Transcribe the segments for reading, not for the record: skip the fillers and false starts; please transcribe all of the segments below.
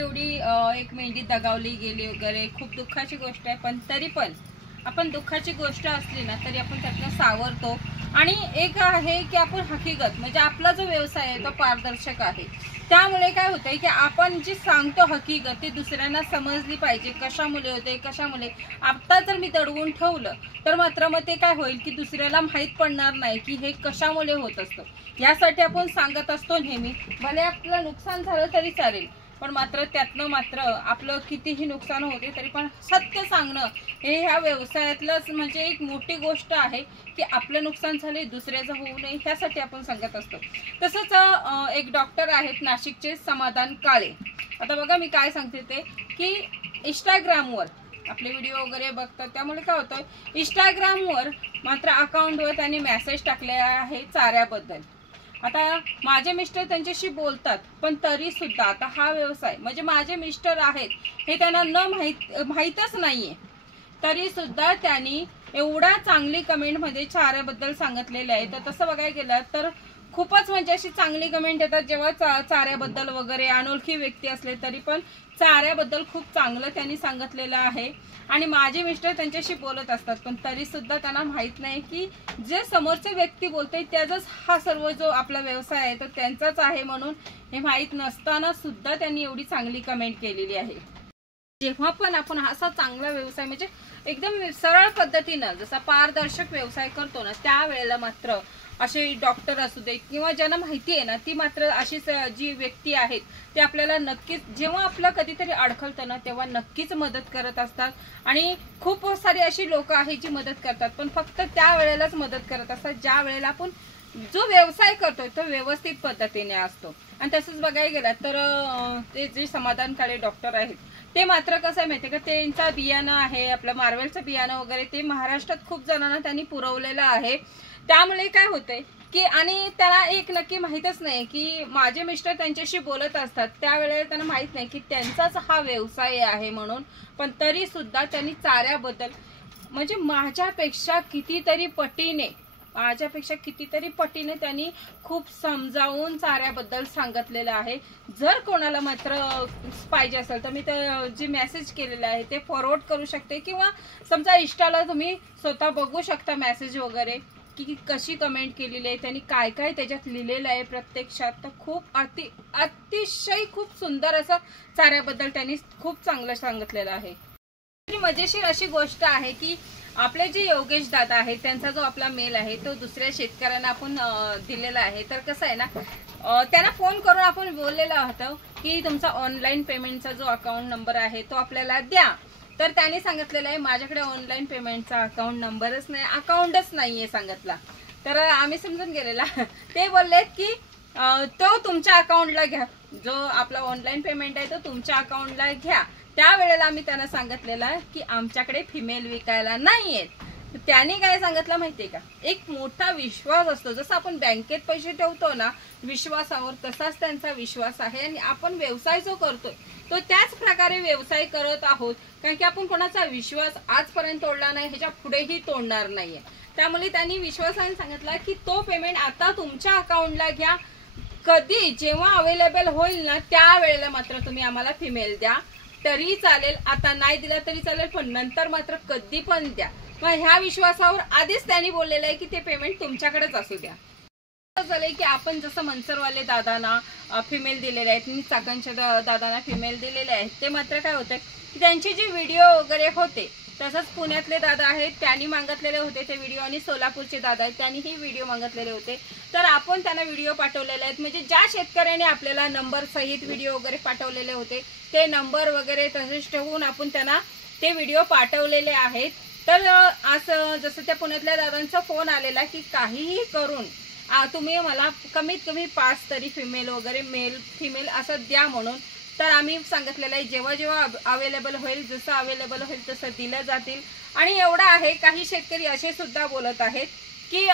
एवढी एक मेंढी दगावली गेली वगैरे खूप दुःखाची गोष्ट आहे, पण तरी पण आपण दुःखाची गोष्ट असली ना तरी आपण त्यातनं सावरतो। आणि एक आहे की आपण हकीकत म्हणजे आपला जो व्यवसाय आहे तो पारदर्शक आहे, त्यामुळे काय होतंय की आपण जी सांगतो हकीकत ती दुसऱ्यांना समजली पाहिजे। कशामुळे होते कशामुळे आता जर मी दडवून ठेवलं तर मात्र मग ते काय होईल की दुसऱ्याला माहीत पडणार नाही की हे कशामुळे होत असतं। यासाठी आपण सांगत असतो नेहमी, भले आपलं नुकसान झालं तरी चालेल पण मात्र त्यातनं मात्र आपलं कितीही नुकसान होते तरी पण सत्य सांगणं हे ह्या व्यवसायातलंच म्हणजे एक मोठी गोष्ट आहे की आपलं नुकसान झाले दुसऱ्याचं होऊ नये ह्यासाठी आपण सांगत असतो। तसंच एक डॉक्टर आहेत नाशिकचे समाधान काळे। आता बघा मी काय सांगते ते की इंस्टाग्रामवर आपले व्हिडिओ वगैरे बघतात, त्यामुळे काय होतं इंस्टाग्रामवर मात्र अकाउंटवर त्यांनी मेसेज टाकले आहे चाऱ्याबद्दल। आता माझे मिस्टर त्यांच्याशी बोलतात पण तरी सुद्धा आता हा व्यवसाय म्हणजे माझे मिस्टर आहेत हे त्यांना माहीतच नाहीये, तरी सुद्धा त्यांनी एवढा चांगली कमेंट मध्ये चाऱ्याबद्दल सांगितलेले आहे। तर तसं बघायला गेलं तर खूपच म्हणजे अशी चांगली कमेंट येतात जेव्हा चाऱ्याबद्दल वगैरे अनोळखी व्यक्ती असले तरी पण चाऱ्याबद्दल खूप चांगलं त्यांनी सांगितलेलं आहे। आणि माझे मिस्टर त्यांच्याशी बोलत असतात पण तरी सुद्धा त्यांना माहित नाही की जे समोरचे व्यक्ती बोलते त्याचाच हा सर्व जो आपला व्यवसाय आहे तो त्यांचाच आहे, म्हणून हे माहित नसताना सुद्धा त्यांनी एवढी चांगली कमेंट केलेली आहे। जेव्हा पण आपण असा चांगला व्यवसाय म्हणजे एकदम सरळ पद्धतीनं जसा पारदर्शक व्यवसाय करतो ना त्यावेळेला मात्र असे डॉक्टर असू दे किंवा ज्यांना माहिती आहे ना ती मात्र अशी जी व्यक्ती आहेत ते आपल्याला नक्कीच जेव्हा आपलं कधीतरी अडखळतं ना तेव्हा नक्कीच मदत करत असतात। आणि खूप सारी अशी लोक आहेत जी मदत करतात पण फक्त त्या वेळेलाच मदत करत असतात ज्या वेळेला आपण जो व्यवसाय करतोय तो व्यवस्थित पद्धतीने असतो। आणि तसंच बघायला गेलं तर ते जे समाधान काळे डॉक्टर आहेत ते मात्र कसं आहे माहितीये का, त्यांचा बियाणं आहे आपलं मार्वेलचं बियाणं वगैरे ते महाराष्ट्रात खूप जणांना त्यांनी पुरवलेलं आहे। त्यामुळे काय होतंय की आणि त्याला एक नक्की माहीतच नाही की माझे मिस्टर त्यांच्याशी बोलत असतात त्यावेळेला त्यांना माहित नाही की त्यांचाच हा व्यवसाय आहे म्हणून, पण तरी सुद्धा त्यांनी चाऱ्याबद्दल म्हणजे माझ्यापेक्षा कितीतरी पटीने त्यांनी खूप समजावून चाऱ्याबद्दल सांगितलेलं आहे। जर कोणाला मात्र पाहिजे असेल तर मी जे मेसेज केलेलं आहे ते फॉरवर्ड करू शकते किंवा समजा इंस्टाला तुम्ही स्वतः बघू शकता मेसेज वगैरे की कशी कमेंट केलेली आहे, त्यांनी काय काय त्याच्यात लिहिलेलं आहे प्रत्यक्षात। तर खूप अतिशय खूप सुंदर असं चाऱ्याबद्दल त्यांनी खूप चांगलं सांगितलेलं आहे। मजेशीर अशी गोष्ट आहे की आपले जे योगेश दादा आहेत त्यांचा जो आपला मेल आहे तो दुसऱ्या शेतकऱ्यांना आपण दिलेला आहे। तर कसं आहे ना त्यांना फोन करून आपण बोललेलं होतं की तुमचा ऑनलाईन पेमेंटचा जो अकाउंट नंबर आहे तो आपल्याला द्या। तर त्यांनी सांगितलेलं आहे माझ्याकडे ऑनलाईन पेमेंटचा अकाउंट नंबरच नाही, अकाउंटच नाहीये सांगितला। तर आम्ही समजून गेलेला ते बोललेत की तो तुमच्या अकाउंटला घ्या, जो आपला ऑनलाईन पेमेंट आहे तो तुमच्या अकाउंटला घ्या। त्यावेळेला आम्ही त्यांना सांगितलेलं की आमच्याकडे फिमेल विकायला नाहीयेत। त्यांनी काय सांगितलं माहितीये का, एक मोठा विश्वास असतो जसं आपण बँकेत पैसे ठेवतो ना विश्वासावर, तसाच त्यांचा विश्वास आहे। आणि आपण व्यवसाय जो करतोय तो त्याच प्रकारे व्यवसाय करत आहोत, कारण की आपण कोणाचा विश्वास आजपर्यंत तोडला नाही, ह्याच्या पुढेही तोडणार नाहीये। त्यामुळे त्यांनी विश्वासाने सांगितलं की तो पेमेंट आता तुमच्या अकाउंटला घ्या, कधी जेव्हा अवेलेबल होईल ना त्यावेळेला मात्र तुम्ही आम्हाला फिमेल द्या तरी चालेल, आता नाही दिला तरी चालेल पण नंतर मात्र कधी पण द्या। मग ह्या विश्वासावर आधीच त्यांनी बोललेलं आहे की ते पेमेंट तुमच्याकडेच असू द्या। झालंय की आपण जसं मनसरवाले दादांना फिमेल दिलेले आहेत, चाकणच्या दादांना फिमेल दिलेले आहेत, ते मात्र काय होतंय की त्यांचे जे व्हिडिओ वगैरे होते तसंच पुण्यातले दादा आहेत त्यांनी मागितलेले होते ते व्हिडिओ, आणि सोलापूरचे दादा आहेत त्यांनीही व्हिडिओ मागितलेले होते। तर आपण त्यांना व्हिडिओ पाठवलेले आहेत, म्हणजे ज्या शेतकऱ्याने आपल्याला नंबर सहित व्हिडिओ वगैरे पाठवलेले होते ते नंबर वगैरे तसेच ठेवून आपण त्यांना ते व्हिडिओ पाठवलेले आहेत। तर आज जसं त्या पुण्यातल्या दादांचा फोन आलेला की काहीही करून तुम्ही मला कमीत कमी 5 तरी फिमेल वगैरे मेल फिमेल असं द्या म्हणून। तर आम्ही सांगितलेलं आहे जेव्हा जेव्हा अवेलेबल होईल, जसं अवेलेबल होईल तसं दिलं जातील। आणि एवढं आहे काही शेतकरी असे सुद्धा बोलत आहेत की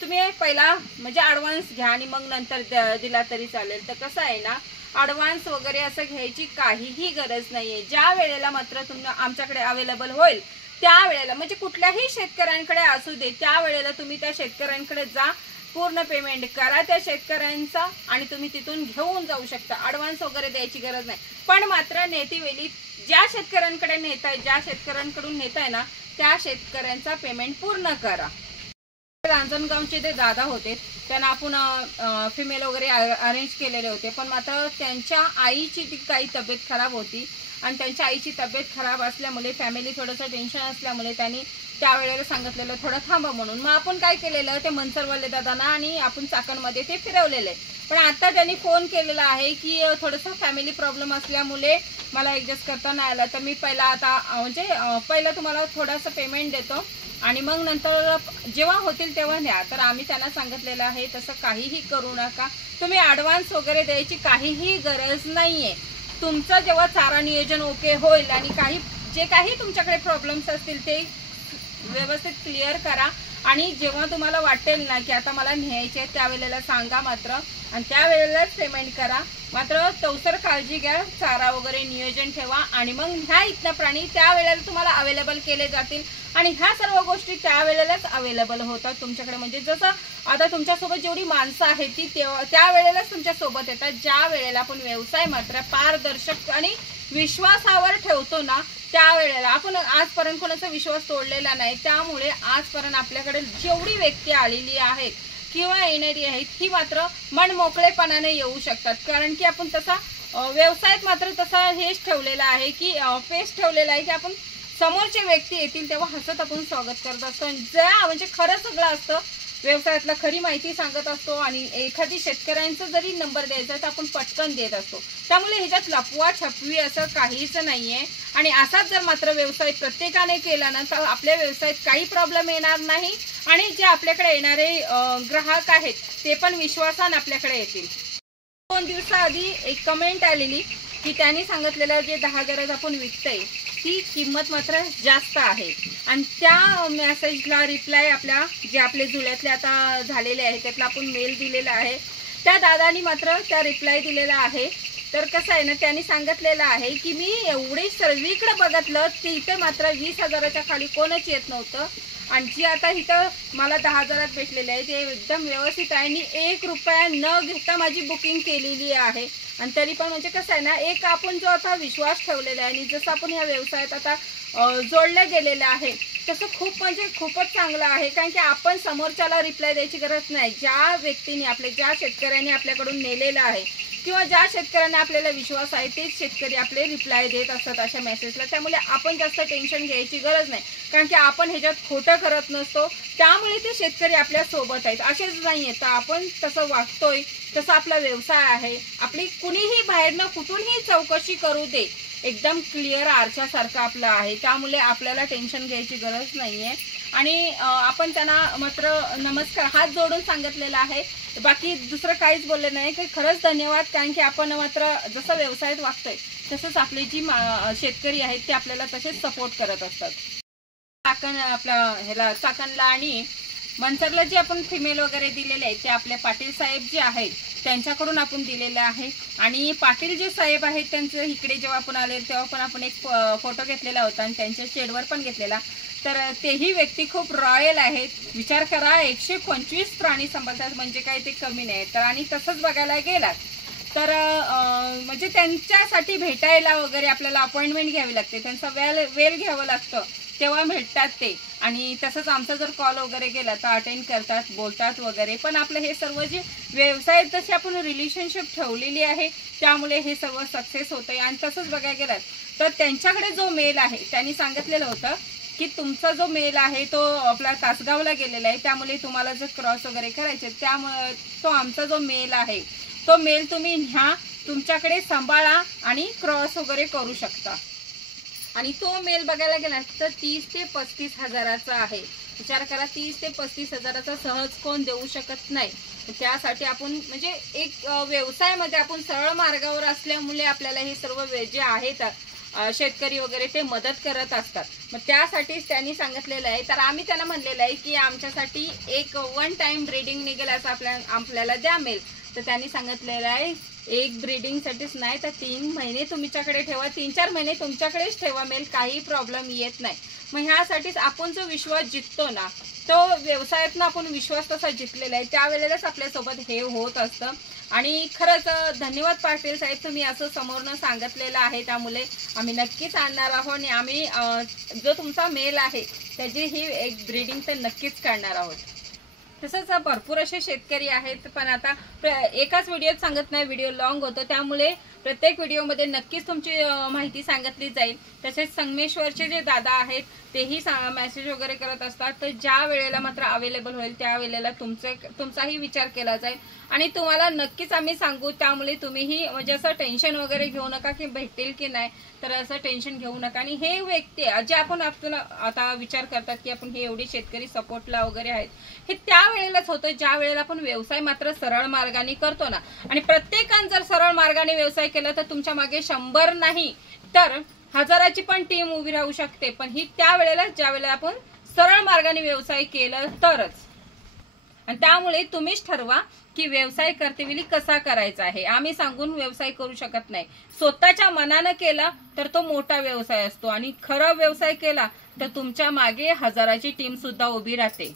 तुम्ही पहिला म्हणजे ॲडव्हान्स घ्या आणि मग नंतर दिला तरी चालेल। तर कसं आहे ना ॲडव्हान्स वगैरे असं घ्यायची काहीही गरज नाहीये। ज्या वेळेला मात्र तुम्ही आमच्याकडे अवेलेबल होईल त्यावेळेला म्हणजे कुठल्याही शेतकऱ्यांकडे असू दे त्यावेळेला तुम्ही त्या शेतकऱ्यांकडे जा, पूर्ण पेमेंट करा त्या शेतकऱ्यांचा आणि तुम्ही तिथून घेऊन जाऊ शकता. ॲडव्हान्स वगैरे द्यायची गरज नाही. पण मात्र नेतीवेली ज्या शेतकऱ्यांकडे नेताय, ज्या शेतकऱ्यांकडून नेताय ना, त्या शेतकऱ्यांचा पेमेंट पूर्ण करा. रांजणगावचे ते दादा होते, त्यांना आपण फिमेल वगैरे अरेंज केलेले होते, पण मात्र त्यांच्या आईची ती काही तब्येत खराब होती आणि त्यांच्या आईची तब्येत खराब असल्यामुळे फॅमिली थोडंसं टेन्शन असल्यामुळे त्यांनी त्यावेळेला सांगितलेलं थोडं थांबा म्हणून. मग आपण काय केलेलं, ते मनसरवाले दादांना आणि आपण चाकणमध्ये ते फिरवलेले. पण आता त्यांनी फोन केलेला आहे की थोडंसं फॅमिली प्रॉब्लेम असल्यामुळे मला ॲडजस्ट करता नाही आलं, तर मी पहिला आता म्हणजे पहिलं तुम्हाला थोडंसं पेमेंट देतो आणि मग नंतर जेव्हा होतील तेव्हा न्या. तर आम्ही त्यांना सांगितलेलं आहे तसं काहीही करू नका, तुम्ही ॲडव्हान्स वगैरे द्यायची काहीही गरज नाही आहे. तुमचं जेव्हा चारा नियोजन ओके होईल आणि जे काही तुमच्याकडे प्रॉब्लेम्स असतील ते व्यवस्थित क्लिअर करा आणि जेव्हा तुम्हाला वाटेल ना की आता मला न्यायचे त्यावेळेला सांगा मात्र, आणि त्यावेळेलाच पेमेंट करा. मात्र तवसर काळजी घ्या, चारा वगैरे नियोजन ठेवा आणि मग ह्या इथनं प्राणी त्यावेळेला तुम्हाला अवेलेबल केले जातील आणि ह्या सर्व गोष्टी त्यावेळेलाच अवेलेबल होतात तुमच्याकडे. म्हणजे जसं आता तुमच्यासोबत जेवढी माणसं आहेत ती त्यावेळेलाच तुमच्यासोबत येतात. ज्या वेळेला आपण व्यवसाय मात्र पारदर्शक आणि विश्वासावर ठेवतो ना, त्यावेळेला आपण आजपर्यंत कोणाचा विश्वास तोडलेला नाही. त्यामुळे आजपर्यंत आपल्याकडे जेवढी व्यक्ती आलेली आहेत किंवा येणारी आहेत ही मात्र मन मोकळेपणाने येऊ शकतात. कारण की आपण तसा व्यवसायात मात्र तसा हेच ठेवलेला आहे की फेस ठेवलेला आहे की आपण समोरचे व्यक्ती येतील तेव्हा हसत आपण स्वागत करत असतो. म्हणजे खरं सगळं असतं, व्यवसायातला खरी माहिती सांगत असतो आणि एखादी शेतकऱ्यांचा जरी नंबर द्यायचा तर आपण पटकन देत असतो. त्यामुळे ह्याच्यात लपवा छपवी असं काहीच नाहीये. आणि असाच जर मात्र व्यवसाय प्रत्येकाने केला ना तर आपल्या व्यवसायात काही प्रॉब्लेम येणार नाही आणि जे आपल्याकडे येणारे ग्राहक आहेत ते पण विश्वासाने आपल्याकडे येतील. 2 दिवसाआधी एक कमेंट आलेली की त्यांनी सांगितलेलं जे 10,000 आपण विकतोय ती किंमत मात्र जास्त आहे आणि त्या मेसेजला रिप्लाय जे आपले जुळ्यातले आता झालेले आहे त्यातला आपण मेल दिलेला आहे. त्या दादानी मात्र त्या रिप्लाय दिलेला आहे. तर कसं आहे ना, त्यांनी सांगितलेलं आहे की मी एवढे सर्वीकडे बघितलं की इथे मात्र 20,000च्या खाली कोणच येत नव्हतं आणि जी आता इथं मला 10,000 भेटलेले आहे ते एकदम व्यवस्थित आहे आणि 1 रुपया न घेता माझी बुकिंग केलेली आहे. आणि तरी पण म्हणजे कसं आहे ना, एक आपण जो आता विश्वास ठेवलेला आहे आणि जसं आपण ह्या व्यवसायात आता जोडलं गेलेलं आहे तसं खूपच चांगलं आहे. कारण की आपण समोरच्याला रिप्लाय द्यायची गरज नाही. ज्या व्यक्तीने ज्या शेतकऱ्यांनी आपल्याकडून नेलेलं आहे किंवा ज्या शेतकऱ्यांना आपल्याला विश्वास आहे तेच शेतकरी आपले रिप्लाय देत असतात अशा मेसेजला. त्यामुळे आपण जास्त टेन्शन घ्यायची गरज नाही, कारण की आपण ह्याच्यात खोटं करत नसतो. त्यामुळे ते शेतकरी आपल्या सोबत आहेत असेच नाही आहेत. आपण तसं वागतोय तसा आपला व्यवसाय आहे. आपली कुणीही बाहेरनं कुठूनही चौकशी करू दे, एकदम क्लिअर आरशासारखं आपलं आहे. त्यामुळे आपल्याला टेन्शन घ्यायची गरज नाहीये. आणि आपण त्यांना मात्र नमस्कार हात जोडून सांगितलेला आहे. बाकी दुसरं काहीच बोलले नाही की खरंच धन्यवाद. कारण की आपण मात्र जसं व्यवसायात वागतोय तसंच आपले जी शेतकरी आहेत ते आपल्याला तसेच सपोर्ट करत असतात. चाकणला आणि मनसरला जे आपण फिमेल वगैरे दिलेले आहेत ते आपले पाटील साहेब जे आहेत त्यांच्याकडून आपण दिलेलं आहे. आणि पाटील जे साहेब आहेत त्यांचं इकडे जेव्हा आपण आले तेव्हा पण आपण एक फोटो घेतलेला होता आणि त्यांच्या शेडवर पण घेतलेला. तर तेही व्यक्ती खूप रॉयल आहेत. विचार करा 125 प्राणी सांभाळतात म्हणजे काही ते कमी नाही. तर आणि तसंच बघायला गेलात तर म्हणजे त्यांच्यासाठी भेटायला वगैरे आपल्याला अपॉइंटमेंट घ्यावी लागते, त्यांचा वेळ घ्यावं लागतं तेव्हा भेटतात ते. आणि तसंच आमचा जर कॉल वगैरे गेला तर अटेंड करतात, बोलतात वगैरे. पण आपलं हे सर्व जे व्यवसायात तशी आपण रिलेशनशिप ठेवलेली आहे त्यामुळे हे सर्व सक्सेस होतंय. आणि तसंच बघायला गेलात तर त्यांच्याकडे जो मेल आहे त्यांनी सांगितलेलं होतं की तुमचा जो मेल आहे तो आपला तासगावला गेलेला आहे, त्यामुळे तुम्हाला जर क्रॉस वगैरे करायचे त्यामुळे तो आमचा जो मेल आहे तो मेल तुम्ही ह्या तुमच्याकडे सांभाळा आणि क्रॉस वगैरे करू शकता. आणि तो मेल बघायला गेला तर 30 ते 35 हजाराचा आहे. विचार करा, 30 ते 35 हजाराचा सहज कोण देऊ शकत नाही. त्यासाठी आपण म्हणजे एक व्यवसायामध्ये आपण सरळ मार्गावर असल्यामुळे आपल्याला हे सर्व जे आहेत शेतकरी वगैरे ते मदत करत असतात. मग त्यासाठीच त्यांनी सांगितलेलं आहे. तर आम्ही त्यांना म्हणलेलं आहे की आमच्यासाठी एक 1 टाइम ब्रीडिंग निघेल असं आपल्याला द्या मेल. तर त्यांनी सांगितलेलं आहे एक ब्रीडिंगसाठीच नाही तर 3 महिने तुमच्याकडे ठेवा, 3-4 महिने तुमच्याकडेच ठेवा मेल, काही प्रॉब्लेम येत नाही. मग ह्यासाठीच आपण जो विश्वास जिंकतो ना, तो व्यवसायातनं आपण विश्वास तसा जिंकलेला आहे, त्यावेळेलाच आपल्यासोबत हे होत असतं. आणि खरंच धन्यवाद पाटील साहेब, तुम्ही असं समोरनं सांगितलेलं आहे, त्यामुळे आम्ही नक्कीच आणणार आहोत. आणि आम्ही जो तुमचा मेल आहे त्याची ही एक ब्रीडिंग तर नक्कीच काढणार आहोत. तसंच भरपूर असे शेतकरी आहेत, पण आता एकाच व्हिडिओत सांगत नाही, व्हिडिओ लॉंग होतो, त्यामुळे प्रत्येक व्हिडिओमध्ये नक्कीच तुमची माहिती सांगितली जाईल. तसेच संगमेश्वरचे जे दादा आहेत तेही मेसेज वगैरे करत असतात, तर ज्या वेळेला मात्र अवेलेबल होईल त्या वेळेला तुमचाही विचार केला जाईल आणि तुम्हाला नक्कीच आम्ही सांगू. त्यामुळे तुम्हीही म्हणजे असं टेन्शन वगैरे घेऊ नका की भेटेल की नाही, तर असं टेन्शन घेऊ नका. आणि हे व्यक्ती जे आपण आपल्याला आता विचार करतात की आपण हे एवढे शेतकरी सपोर्टला वगैरे आहेत, हे त्या वेळेलाच होतं ज्या वेळेला आपण व्यवसाय मात्र सरळ मार्गाने करतो ना. आणि प्रत्येकाने जर सरळ मार्गाने व्यवसाय केला तर तुमच्या मागे 100 नाही तर 1000ची पण टीम उभी राहू शकते. पण ही त्या वेळेला ज्या वेळेला आपण सरळ मार्गाने व्यवसाय केला तरच. आणि त्यामुळे तुम्हीच ठरवा की व्यवसाय करतेवेळी कसा करायचा आहे. आम्ही सांगून व्यवसाय करू शकत नाही. स्वतःच्या मनानं केला तर तो मोठा व्यवसाय असतो आणि खरा व्यवसाय केला तर तुमच्या मागे 1000ची टीम सुद्धा उभी राहते.